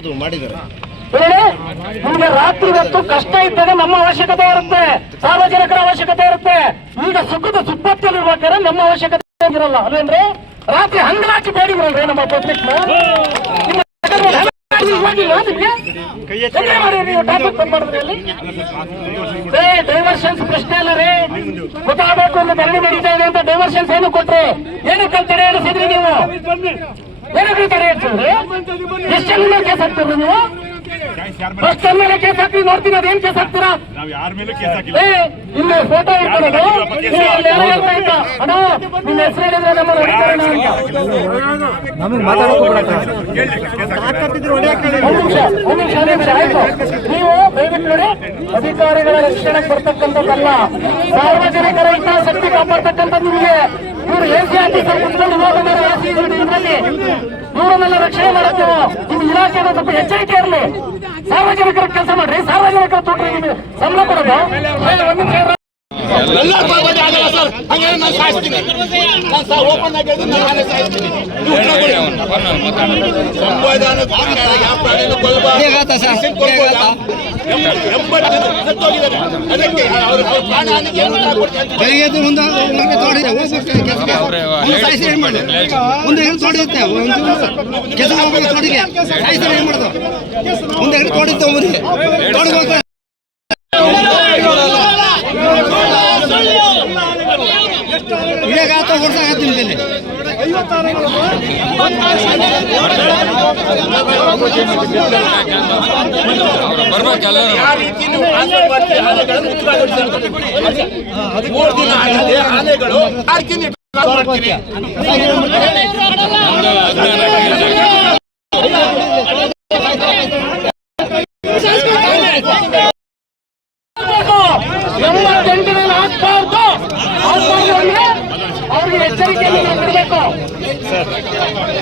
ಹೌದು ಮಾಡಿದ್ದಾರೆ. ನಿಮ್ಗೆ ರಾತ್ರಿ ಹೊತ್ತು ಕಷ್ಟ ಇದ್ದಾಗ ನಮ್ಮ ಅವಶ್ಯಕತೆ ಇರುತ್ತೆ. ಸಾರ್ವಜನಿಕರ ಅವಶ್ಯಕತೆ ಇರುತ್ತೆ. ಈಗ ಸುಖದ ಸುಪ್ಪತ್ತಲ್ಲಿರ್ಬೇಕಾದ್ರೆ ನಮ್ಮ ಅವಶ್ಯಕತೆ ಇರಲ್ಲ. ಅಲ್ವೇನ್ರಿ? ರಾತ್ರಿ ಹಂಗಲಾಚಿ ಬೇಡಿದ್ರಲ್ರಿ ನಮ್ಮ ಪಬ್ಲಿಕ್ ಡೈವರ್ಷನ್ಸ್ ಪ್ರಶ್ನೆ ಅಲ್ಲ ರೀ. ಗೊತ್ತಾಗಬೇಕು ಅಂತ ಧರಣಿ ನಡೀತಾ ಇದೆ ಅಂತ ಡೈವರ್ಷನ್ಸ್ ಏನು ಕೊಟ್ರಿ? ಏನಕ್ಕೆ ಏನು ಸಿದ್ರಿ ನೀವು? ಎಷ್ಟು ಕೇಸ್ ಹಾಕ್ತೀರಿ ನೀವು ಫಸ್ಟ್ ಮೇಲೆ ಕೇಸ್ ಹಾಕಿ ನೋಡ್ತೀನಿ ಅದೇನ್ ಕೇಸ್ ಹಾಕ್ತೀರಾ? ನಾವು ಯಾರ ಮೇಲೆ ಕೇಸ್ ಹಾಕಿಲ್ಲ. ಏ ಇಲ್ಲಿ ಫೋಟೋ ಇದ್ದ. ಅಣ್ಣ ನಿಮ್ಮ ಹೆಸರು ಹೇಳಿದ್ರೆ ನಮ್ಮ ನಿಮಿಷ ನೀವು ದಯವಿಟ್ಟು ನೋಡಿ ಅಧಿಕಾರಿಗಳ ರಕ್ಷಣೆ ಬರ್ತಕ್ಕಂಥದ್ದಲ್ಲ. ಸಾರ್ವಜನಿಕರ ಹಿತಾಸಕ್ತಿ ಕಾಪಾಡ್ತಕ್ಕಂಥದ್ದು ನಿಮಗೆ. ಇವರು ಎ ಸಿ ಆಫೀಸರ್ ಕುತ್ಕೊಂಡು ಹೋಗೋದಾರೆ ಇದರಲ್ಲಿ ಇವರನ್ನೆಲ್ಲ ರಕ್ಷಣೆ ಮಾಡಕ್ಕೆ ನಿಮ್ಮ ಇಲಾಖೆ ಸ್ವಲ್ಪ ಎಚ್ಚರಿಕೆ ಇರಲಿ. ಸಾರ್ವಜನಿಕರ ಕೆಲಸ ಮಾಡ್ರಿ ಸಾರ್ವಜನಿಕರ ತೋಟ ನಿಮಗೆ ಸಂಬಳ ಕೊಡೋದು? ಎಲ್ಲ ಸಾಯ್ಬೋದು ಆಗಲ್ಲ ಸರ್. ಹಂಗಾದ್ರೆ ನಾನು ಸಾಯಿಸ್ತೀನಿ. ನಾನು ಸಹ ಓಪನ್ ಆಗಿ ಹೇಳಿದ್ರೆ ನಾನು ನಾನೇ ಸಾಯಿಸ್ತೀನಿ. ನೀವು ಉತ್ತರ ಕೊಡಿ. ಸಂವಿಧಾನದ ಪ್ರಕಾರ ಯಾವ ಪ್ರಾಣಿನೂ ಕೊಲ್ಲಬಾರ್ದು. ಶಿಕ್ಷೆ ಕೊಡ್ಬೋದಾ? ಎಂಬ- ಎಂಬತ್ತು ಜನ ಸತ್ತೋಗಿದ್ದಾರೆ. ಅದಕ್ಕೆ ಅವ್ರ ಅವ್ರ ಪ್ರಾಣ ಹಾನಿಗೆ ಏನು ಉತ್ತರ ಮುಂದೆ ಹೆಂಗ್ ತೋಡಿರುತ್ತೆ ಕೆಲಸ ಹೋಗ್ಬೇಕು ತೋಡಿಗೆ ಸಾಯಿಸಿದ್ರೆ ಏನ್ ಮಾಡೋದು ಮುಂದೆ ಹೆಂಗ್ ತೋಡಿತ್ತೆ ಆಗತ್ತೆ ನಿಮ್ದಲ್ಲಿ ಮೂರು ದಿನ ಆಗಿದೆ ಆನೆಗಳು ಎಂಬತ್ತೆಂಟರಲ್ಲಿ ಹಾಕ್ಬಾರ್ದು ಅವ್ರಿಗೆ ಎಚ್ಚರಿಕೆಯನ್ನು Certo.